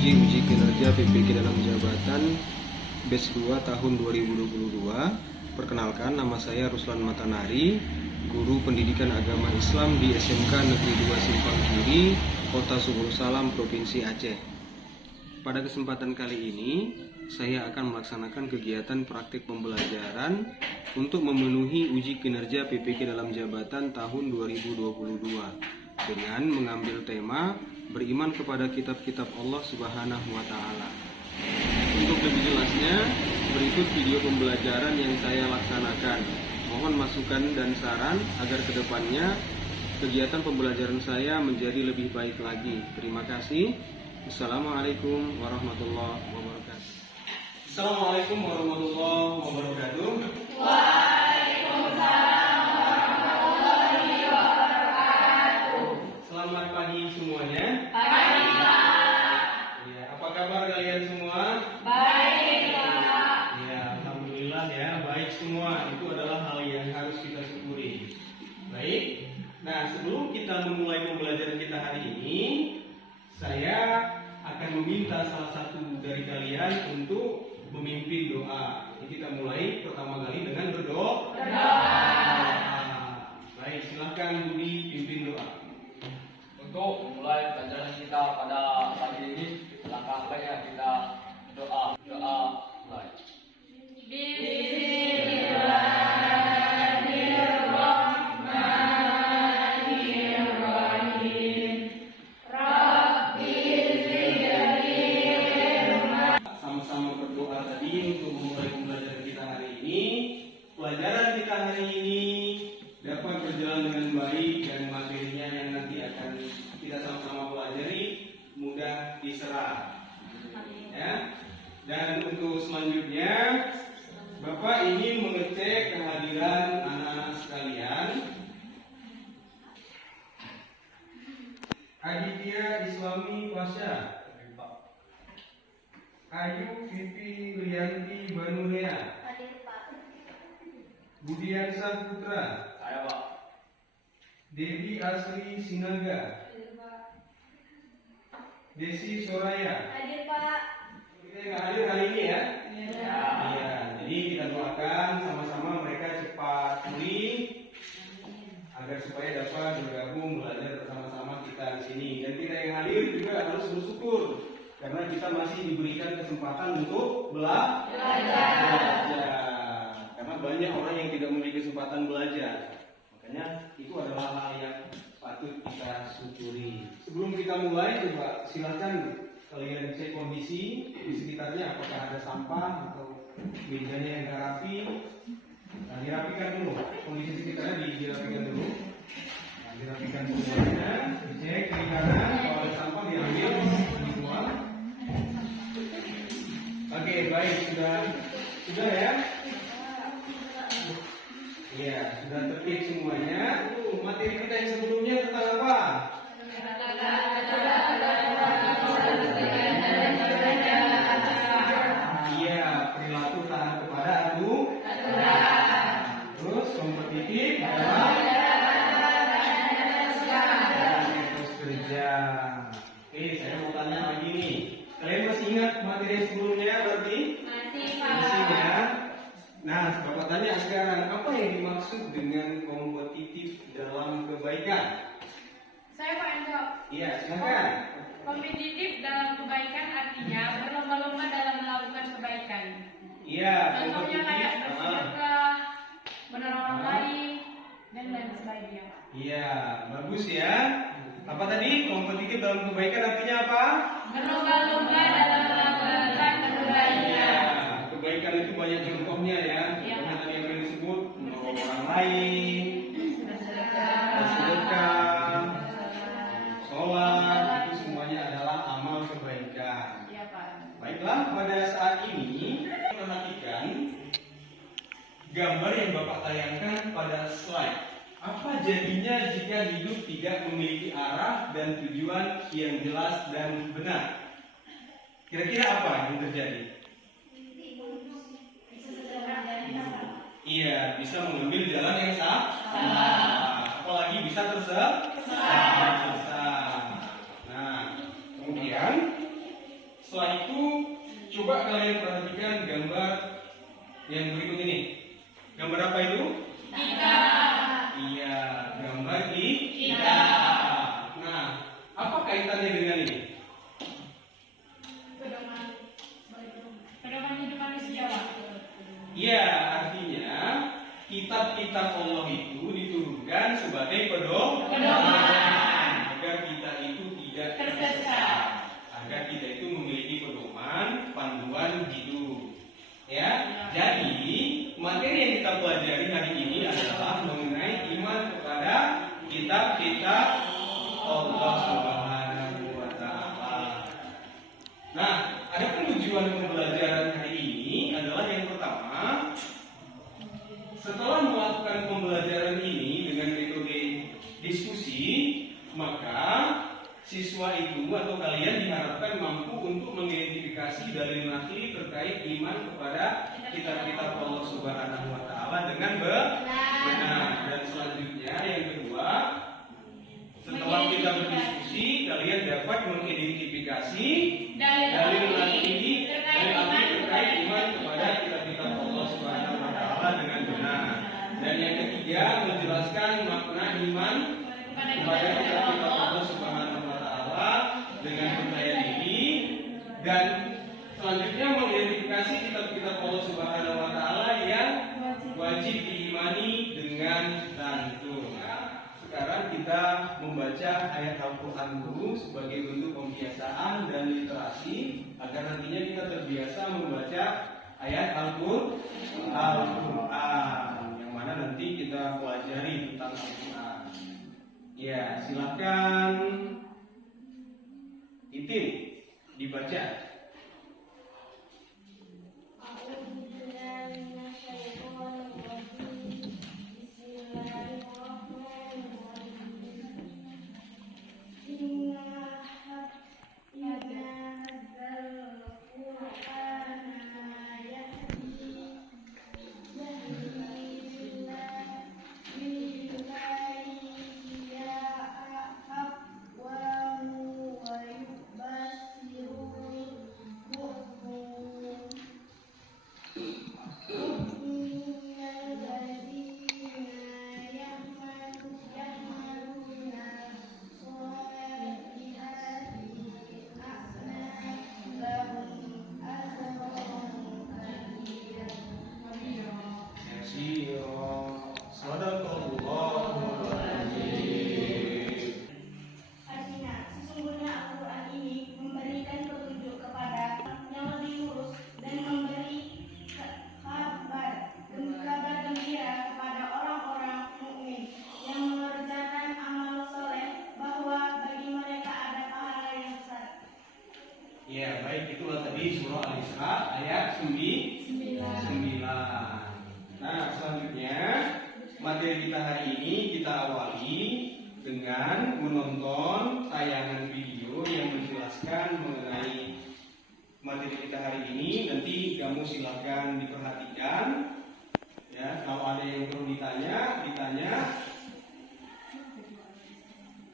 uji kinerja PPG dalam jabatan Batch 2 tahun 2022. Perkenalkan, nama saya Ruslan Matanari, Guru Pendidikan Agama Islam di SMK Negeri 2 Simpang Kiri, Kota Sumur Salam, Provinsi Aceh. Pada kesempatan kali ini, saya akan melaksanakan kegiatan praktik pembelajaran untuk memenuhi uji kinerja PPG dalam jabatan tahun 2022 dengan mengambil tema beriman kepada kitab-kitab Allah Subhanahu wa Ta'ala. Untuk lebih jelasnya, berikut video pembelajaran yang saya laksanakan. Mohon masukan dan saran agar kedepannya kegiatan pembelajaran saya menjadi lebih baik lagi. Terima kasih. Assalamualaikum warahmatullahi wabarakatuh. Assalamualaikum warahmatullahi wabarakatuh. Waalaikumsalam warahmatullahi wabarakatuh. Selamat pagi semuanya. Pagi, Pak. Ya, apa kabar kalian semua? Baik, Pak. Ya, alhamdulillah ya, baik semua. Itu adalah hal yang harus kita syukuri. Baik. Nah, sebelum kita memulai pembelajaran kita hari ini, saya akan meminta salah satu dari kalian untuk memimpin doa. Jadi kita mulai pertama kali dengan berdoa. Baik, silakan Budi pimpin doa. Untuk memulai pelajaran kita pada pagi ini, langkah baiknya kita doa mulai. Bismillahirrahmanirrahim. Rabbi zidni Sama-sama berdoa tadi untuk memulai pembelajaran kita hari ini. Pelajaran kita hari ini dapat berjalan dengan baik dan materinya yang nanti akan kita sama-sama pelajari mudah diserap. Ya. Dan untuk selanjutnya, Bapak ingin mengecek kehadiran anak-anak sekalian. Aditya Islami Fasya, Ayu Vivi Lianti Banurea, Hadir, Pak. Budiansah Putra, Saya Pak. Devi Asri Sinaga, Hadir, Pak. Desi Soraya. Hadir, Pak. Kita nggak hadir hari ini ya? Ya. Iya, jadi kita doakan sama-sama mereka cepat pulih agar supaya dapat bergabung belajar bersama-sama kita di sini. Dan kita yang hadir juga harus bersyukur karena kita masih diberikan kesempatan untuk belajar. Karena banyak orang yang tidak memiliki kesempatan belajar. Makanya itu adalah hal yang patut kita syukuri. Sebelum kita mulai, coba silakan kalian cek kondisi di sekitarnya, apakah ada sampah atau mejanya yang gak rapi. Nah, dirapikan dulu, kondisi sekitarnya dirapikan dulu. Nah, dirapikan semuanya, dicek kiri kanan, kalau ada sampah diambil, dibuang. Oke, baik, sudah ya? Iya, sudah tertib semuanya. Materi kita yang sebelumnya tentang apa? Iya, perilaku taat kepada aturan. Terus kompetitif adalah etos kerja. Oke, saya mau tanya lagi nih. Kalian masih ingat materi yang sebelumnya berarti? Masih, Masih Pak. ya. Nah, Bapak tanya sekarang, apa yang dimaksud dengan kompetitif dalam kebaikan? Saya Pak yang jawab. Iya, silakan. Kompetitif dalam kebaikan artinya berlomba-lomba dalam melakukan kebaikan. Iya, Contohnya kayak kompetitif. bersedekah, menolong orang lain, dan lain sebagainya. Iya, bagus ya. Apa tadi? Kompetitif dalam kebaikan artinya apa? Berlomba-lomba dalam melakukan kebaikan. Iya, kebaikan itu banyak contohnya ya. Iya. Contohnya tadi yang sudah disebut, menolong orang lain, bersedekah, sholat, itu semuanya adalah amal kebaikan. Iya, Pak. Baiklah, pada saat ini perhatikan gambar yang Bapak tayangkan pada slide. Apa jadinya jika hidup tidak memiliki arah dan tujuan yang jelas dan benar? Kira-kira apa yang terjadi? Iya, bisa mengambil jalan yang salah. Apalagi bisa tersesat. Nah, kemudian Setelah itu coba kalian perhatikan gambar yang berikut ini. Gambar apa itu? Kita. Iya, gambar Kita. Nah, apa kaitannya dengan ini? Pedoman hidup manusia. Iya, artinya kitab-kitab Allah itu diturunkan sebagai pedoman agar kita itu tidak Tersesat. agar kita itu memiliki pedoman panduan hidup. Ya, jadi materi yang kita pelajari hari ini adalah mengenai iman kepada kitab-kitab Allah Subhanahu wa Ta'ala. Nah, adapun tujuan pembelajaran hari ini adalah yang pertama, setelah melakukan pembelajaran ini dengan metode diskusi, maka siswa itu atau kalian diharapkan mampu untuk mengidentifikasi dalil nakli terkait iman kepada kitab-kitab Allah Subhanahu wa Ta'ala dengan benar. Dan selanjutnya yang kedua, setelah kita berdiskusi, kalian dapat mengidentifikasi dalil nakli terkait iman kepada kitab-kitab Allah Subhanahu wa Ta'ala dengan benar. Dan yang ketiga, menjelaskan makna iman kepada kitab-kitab Allah Subhanahu wa Ta'ala dengan percaya diri. Dan selanjutnya mengidentifikasi kitab-kitab Allah Subhanahu wa Ta'ala yang wajib diimani dengan santun. Sekarang kita membaca ayat Al-Quran dulu sebagai bentuk pembiasaan dan literasi agar nantinya kita terbiasa membaca ayat Al-Quran yang mana nanti kita pelajari tentang Al-Quran. Ya, silakan Itin dibaca. Ya, baik, itulah tadi surah Al-Isra ayat 9. Nah, selanjutnya materi kita hari ini kita awali dengan menonton tayangan video yang menjelaskan mengenai materi kita hari ini. Nanti kamu silakan diperhatikan. Ya, kalau ada yang perlu ditanya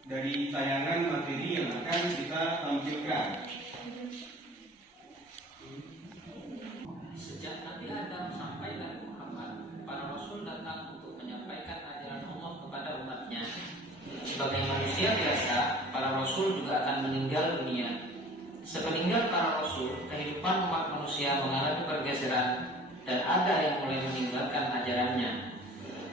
dari tayangan materi yang akan kita tampilkan. Sejak Nabi Adam sampai Nabi Muhammad, para Rasul datang untuk menyampaikan ajaran Allah kepada umatnya. Sebagai manusia biasa, para Rasul juga akan meninggal dunia. Sepeninggal para Rasul, kehidupan umat manusia mengalami pergeseran dan ada yang mulai meninggalkan ajarannya.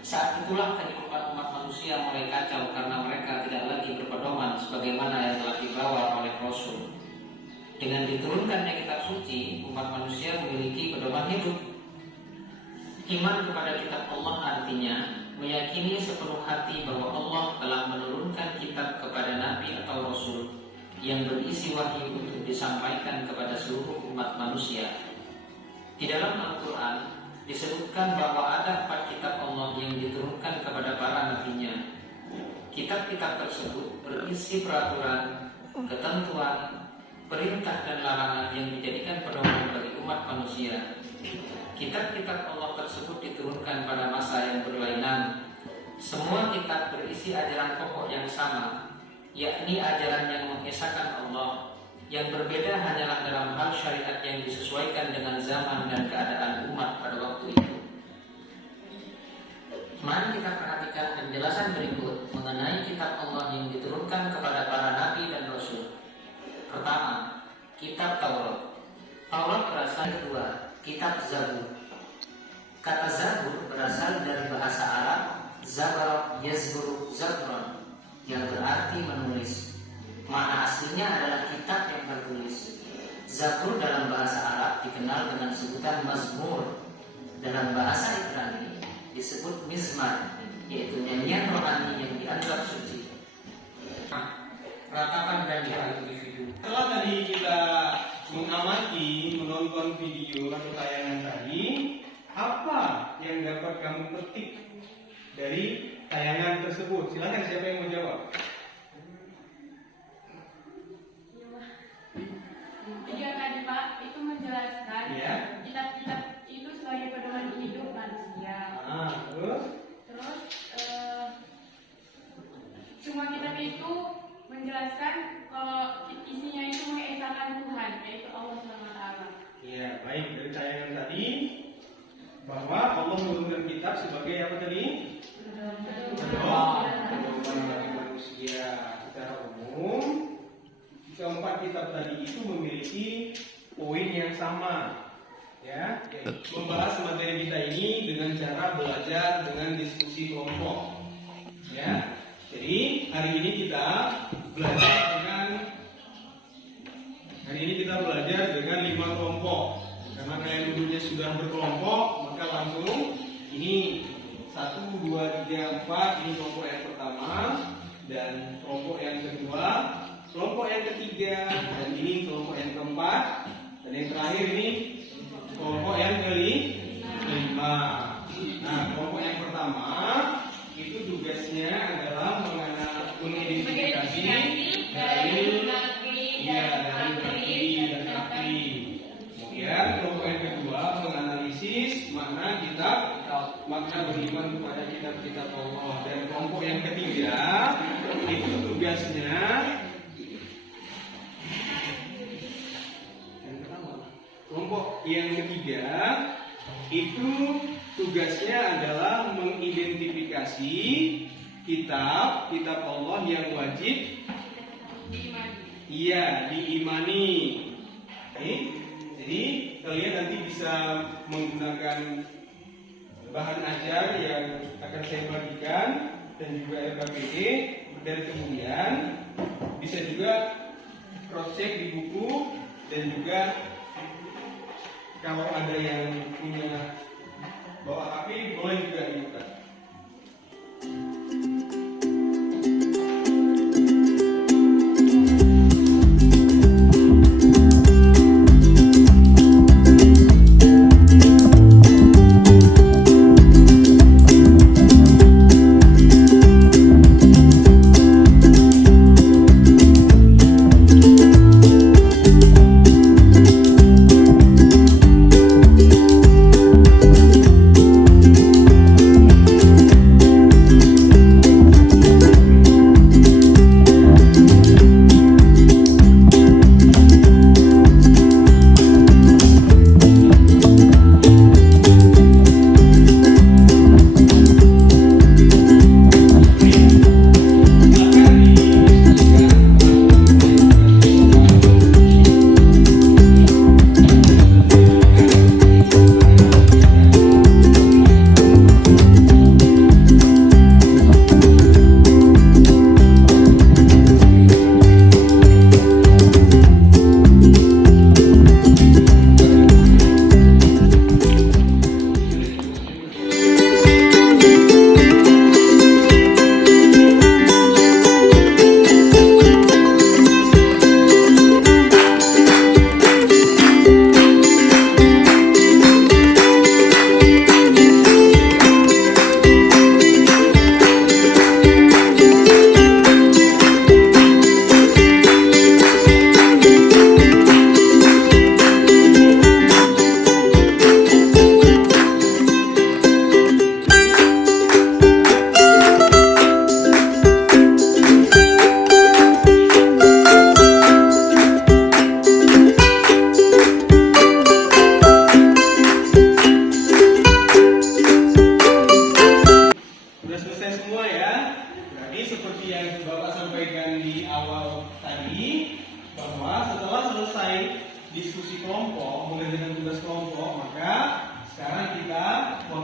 Saat itulah kehidupan umat manusia mulai kacau karena mereka tidak lagi berpedoman sebagaimana yang telah dibawa oleh Rasul. Dengan diturunkannya kitab suci, umat manusia memiliki pedoman hidup. Iman kepada kitab Allah artinya meyakini sepenuh hati bahwa Allah telah menurunkan kitab kepada nabi atau rasul yang berisi wahyu untuk disampaikan kepada seluruh umat manusia. Di dalam Al-Quran disebutkan bahwa ada 4 kitab Allah yang diturunkan kepada para nabinya. Kitab-kitab tersebut berisi peraturan, ketentuan, perintah dan larangan yang dijadikan pedoman bagi umat manusia. Kitab-kitab Allah tersebut diturunkan pada masa yang berlainan. Semua kitab berisi ajaran pokok yang sama, yakni ajaran yang mengesahkan Allah, Yang berbeda hanyalah dalam hal syariat yang disesuaikan dengan zaman dan keadaan umat pada waktu itu. Mari kita perhatikan penjelasan berikut mengenai kitab Allah yang diturunkan kepada para nabi dan rasul. Pertama, kitab Taurat. Taurat berasal dari dua, kitab Zabur. Kata Zabur berasal dari bahasa Arab Zabara yazburu zabran, yang berarti menulis. Makna aslinya adalah kitab yang tertulis. Zabur dalam bahasa Arab dikenal dengan sebutan mazmur. Dalam bahasa Ibrani disebut mizmar, yaitu nyanyian rohani yang dianggap suci. Ratapan dan individu. Setelah tadi kita mengamati, menonton video atau tayangan tadi, apa yang dapat kamu petik dari tayangan tersebut? Silakan, siapa yang mau jawab? Iya tadi Pak, itu menjelaskan Iya. kitab-kitab itu sebagai pedoman hidup manusia. Terus? Terus semua kitab itu menjelaskan kalau isinya itu mengesahkan Tuhan, yaitu Allah SWT. Iya, baik. Dari tayangan tadi bahwa Allah menurunkan kitab sebagai apa tadi? Pedoman bagi manusia secara umum. Keempat kitab tadi itu memiliki poin yang sama, ya. Membahas materi kita ini dengan cara belajar dengan diskusi kelompok, ya. Jadi hari ini kita belajar dengan 5 kelompok. Karena kalian duduknya sudah berkelompok, maka langsung ini 1, 2, 3, 4 ini kelompok yang pertama, dan kelompok yang kedua, kelompok yang ketiga, dan ini kelompok yang keempat, dan yang terakhir ini kelompok yang kelima. Nah, kelompok yang pertama itu tugasnya adalah mengidentifikasi dalil, dari nakli dan akli. Kemudian kelompok yang kedua menganalisis makna kitab, makna beriman kepada kitab-kitab Allah. Dan kelompok yang ketiga itu tugasnya kelompok yang ketiga itu tugasnya adalah mengidentifikasi kitab Allah yang wajib diimani. Jadi kalian nanti bisa menggunakan bahan ajar yang akan saya bagikan dan juga RKPD, dan kemudian bisa juga cross check di buku, dan juga kalau ada yang punya bawa HP boleh juga dibuka.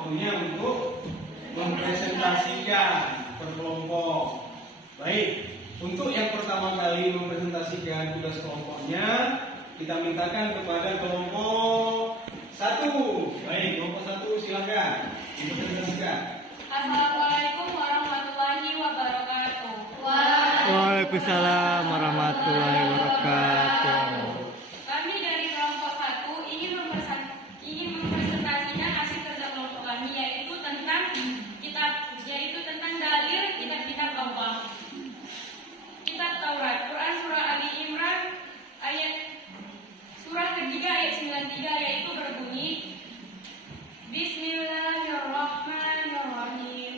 waktunya untuk mempresentasikan per kelompok. Baik, untuk yang pertama kali mempresentasikan tugas kelompoknya, kita mintakan kepada kelompok 1. Baik, kelompok 1 silakan mempresentasikan. Assalamualaikum warahmatullahi wabarakatuh. Waalaikumsalam warahmatullahi wabarakatuh. Kami dari kelompok 1 ingin mempresentasikan hasil kerja kelompok kami yaitu tentang dalil kitab-kitab Allah. Kitab Taurat, Quran surah Ali Imran surah ketiga ayat 93 yaitu berbunyi Bismillahirrahmanirrahim.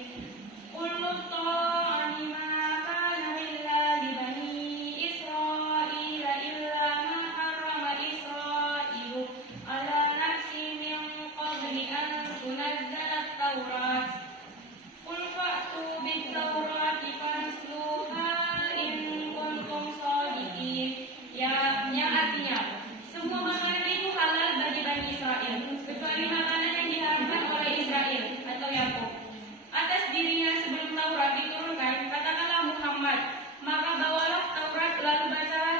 Qul ta'ani ma kana lillahi bani Israila illa ma harrama Israilu ala nafsi min qabli an tunazzala at-Taurat. Qul fa'tu bit-Taurati fasluha in kuntum shadiqin. Yang artinya semua makanan itu halal bagi Bani Israel kecuali makanan yang diharamkan oleh Israel atau Yakub. Atas dirinya sebelum Taurat diturunkan, katakanlah Muhammad, maka bawalah Taurat lalu bacalah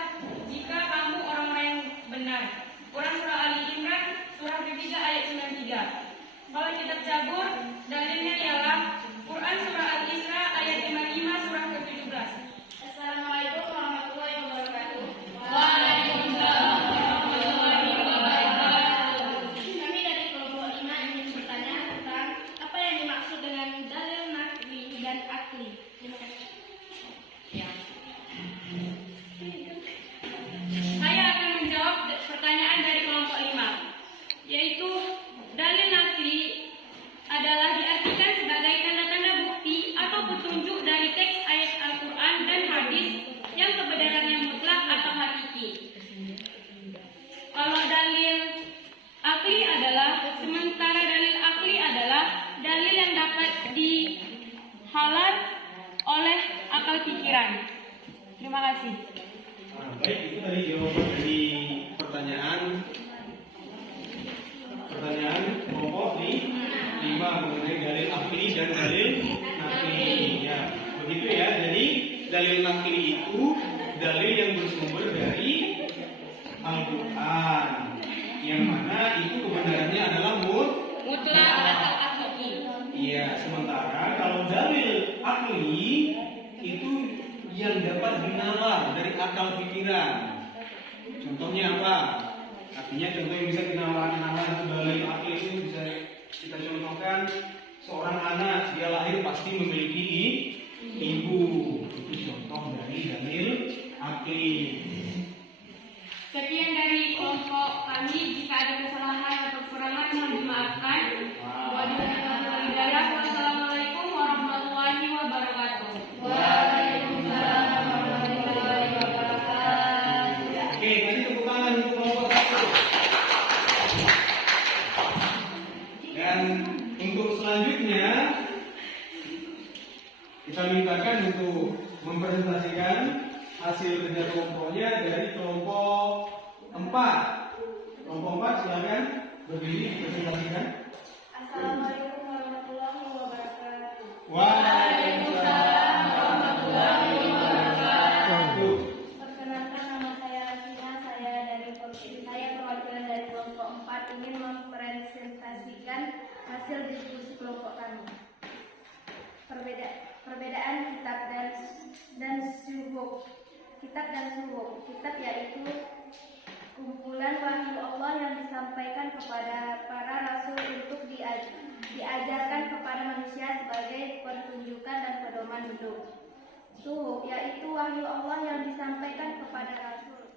jika kamu orang-orang yang benar. Quran surah Ali Imran surah ketiga ayat 93. Kalau kitab Zabur dalilnya ialah Quran surah Al-Isra ayat 55 surah ke-17. Assalamualaikum warahmatullahi wabarakatuh. Waalaikumsalam warahmatullahi wabarakatuh. Kami dari kelompok 5 ingin bertanya tentang apa yang dimaksud dengan dalil nakli dan akli. Terima kasih. Saya akan menjawab pertanyaan dari kelompok 5, yaitu dalil nakli adalah diartikan sebagai tanda-tanda bukti atau petunjuk dari teks ayat Al-Quran dan hadis yang kebenarannya mutlak atau hakiki. Kalau dalil akli adalah, sementara dalil akli adalah dalil yang dapat dihalar oleh akal pikiran. Terima kasih. Baik, itu tadi jawaban dari pertanyaan kelompok 5 mengenai dalil akli dan dalil nakli. Ya, begitu ya. Jadi dalil nakli itu dalil yang bersumber dari Al-Quran, yang mana itu kebenarannya adalah Mutlak atau hakiki. iya. Sementara kalau dalil akli itu yang dapat dinalar dari akal pikiran. Contohnya apa? Artinya contoh yang bisa dinalar itu dalil akli itu bisa kita contohkan seorang anak dia lahir pasti memiliki ibu. Itu contoh dari dalil akli. Sekian dari kelompok kami. Jika ada kesalahan atau kekurangan mohon dimaafkan. Wabillahi taufiq wal hidayah. Wassalamualaikum warahmatullahi wabarakatuh. Waalaikumsalam warahmatullahi wabarakatuh. Oke, tadi tepuk tangan untuk kelompok 1. Dan untuk selanjutnya kita mintakan untuk mempresentasikan hasil kerja kelompoknya dari kelompok 4. Kelompok 4 silakan berdiri dipresentasikan. Assalamualaikum warahmatullahi wabarakatuh. Waalaikumsalam warahmatullahi wabarakatuh. Perkenalkan, nama saya Rasina. Saya perwakilan dari kelompok 4 ingin mempresentasikan hasil diskusi kelompok kami. Perbedaan kitab dan suhuf. Kitab dan suhuf. Kitab yaitu kumpulan wahyu Allah yang disampaikan kepada para rasul untuk diajarkan kepada manusia sebagai pertunjukan dan pedoman hidup. Suhuf yaitu wahyu Allah yang disampaikan kepada rasul,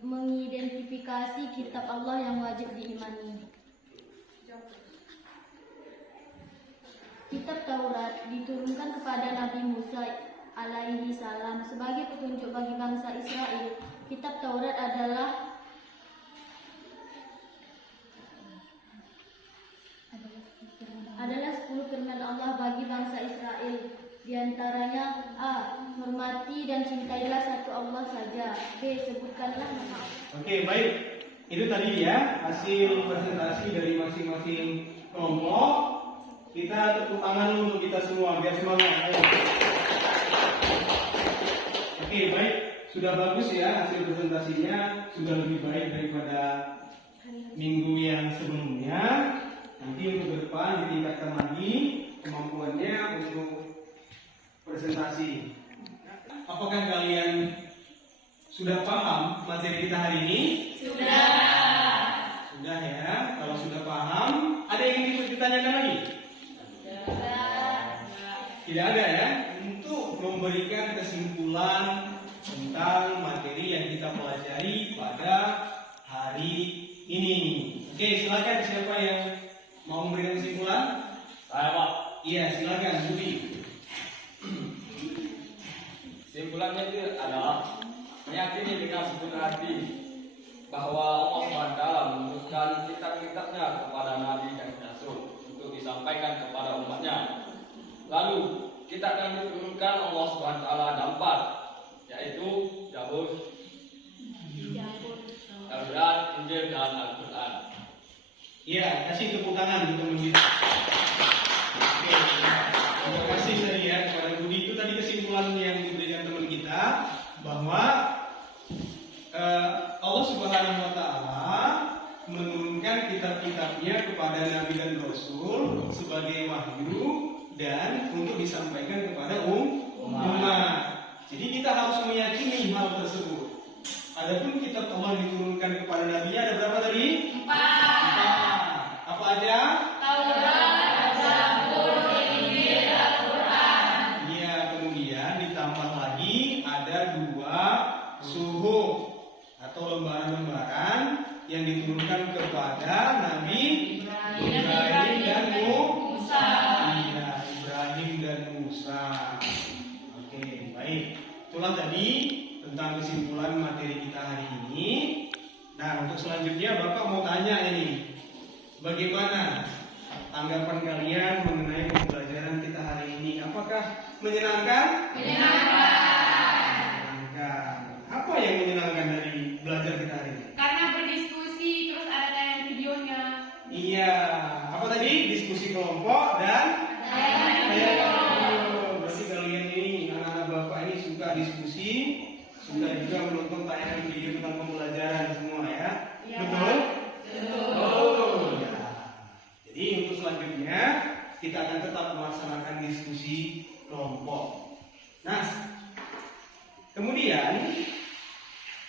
mengidentifikasi kitab Allah yang wajib diimani. Kitab Taurat diturunkan kepada Nabi Musa alaihi salam sebagai petunjuk bagi bangsa Israel. Kitab Taurat adalah adalah 10 firman Allah bagi bangsa Israel. Di antaranya A. Hormati dan cintailah satu Allah saja. B. Sebutkanlah nama. Oke, baik. Itu tadi ya hasil presentasi dari masing-masing kelompok. Kita tepuk tangan untuk kita semua biar semangat. Ayo. Oke, baik. Sudah bagus ya hasil presentasinya, sudah lebih baik daripada minggu yang sebelumnya. Nanti untuk ke depan ditingkatkan lagi kemampuannya untuk presentasi. Apakah kalian sudah paham materi kita hari ini? Sudah ya. Kalau sudah paham, ada yang ingin ditanyakan lagi? Tidak ada ya. Untuk memberikan kesimpulan tentang materi yang kita pelajari pada hari ini. Oke, silakan siapa yang mau memberikan kesimpulan? Saya Pak. Iya, silakan Budi. Kesimpulannya itu adalah meyakini dengan sepenuh hati bahwa Allah SWT menurunkan kitab-kitabnya kepada Nabi dan Rasul untuk disampaikan kepada umatnya. Lalu kitab yang diturunkan Allah SWT ada 4, yaitu Zabur, Taurat, Injil, dan Al-Quran. Iya, kasih tepuk tangan untuk teman kita. Oke, terima kasih tadi ya kepada Budi. Itu tadi kesimpulan yang diberikan teman kita bahwa Allah Subhanahu Wa Taala menurunkan kitab-kitabnya kepada Nabi dan Rasul sebagai wahyu dan untuk disampaikan kepada umat. Jadi kita harus meyakini hal tersebut. Adapun kitab Allah diturunkan kepada Nabi ada berapa tadi? 4. Apa aja? Taurat, Zabur, Injil, Al-Quran. Iya, kemudian ditambah lagi ada 2 suhuf atau lembaran-lembaran yang diturunkan kepada Nabi Ibrahim dan Musa. Iya, Ibrahim dan Musa. Oke, baik. Itulah tadi tentang kesimpulan materi kita hari ini. Nah, untuk selanjutnya Bapak mau tanya ini, bagaimana tanggapan kalian mengenai pembelajaran kita hari ini? Apakah menyenangkan? Menyenangkan. Apa yang menyenangkan dari belajar kita hari ini? Karena berdiskusi terus ada tayangan videonya. Iya, apa tadi? Diskusi kelompok dan tayangan video. Berarti kalian ini anak-anak Bapak ini suka diskusi, suka juga menonton tayangan video tentang pembelajaran semua ya? Iya, Betul? Betul. Oh, ya. Jadi untuk selanjutnya kita akan tetap melaksanakan diskusi kelompok. Nah, kemudian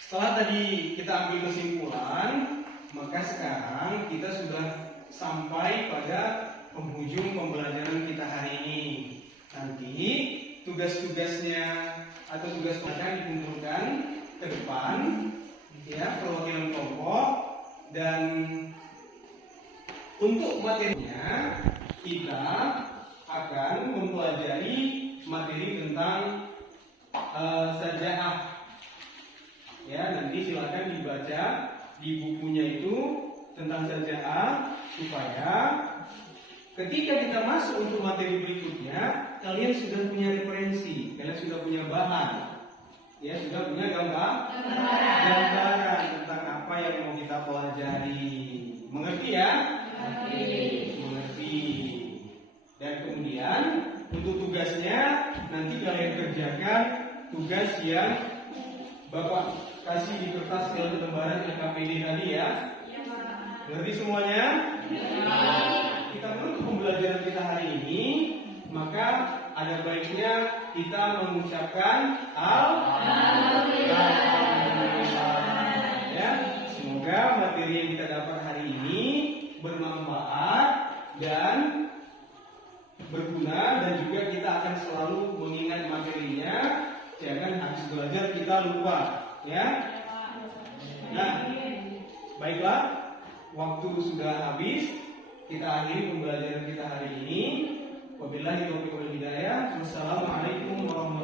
setelah tadi kita ambil kesimpulan, maka sekarang kita sudah sampai pada penghujung pembelajaran kita hari ini. Nanti tugas-tugasnya atau tugas pelajaran dikumpulkan ke depan, ya, perwakilan kelompok, dan untuk materinya kita akan mempelajari materi tentang sajaah. Ya, nanti silakan dibaca di bukunya itu tentang sajaah supaya ketika kita masuk untuk materi berikutnya, kalian sudah punya referensi, kalian sudah punya bahan, ya, sudah punya gambaran tentang apa yang mau kita pelajari. Mengerti ya? Mengerti. Dan kemudian untuk tugasnya nanti kalian kerjakan tugas yang Bapak kasih di kertas lembaran LKPD tadi ya. Mengerti semuanya? Kita menutup pembelajaran kita hari ini, maka ada baiknya kita mengucapkan Alhamdulillah. Ya, semoga materi yang kita dapat hari ini bermanfaat dan berguna, dan juga kita akan selalu mengingat materinya. Jangan habis belajar kita lupa, ya. Nah, baiklah, waktu sudah habis. Kita akhiri pembelajaran kita hari ini. Wabillahi taufiq wal hidayah. Wassalamualaikum warahmatullahi wabarakatuh.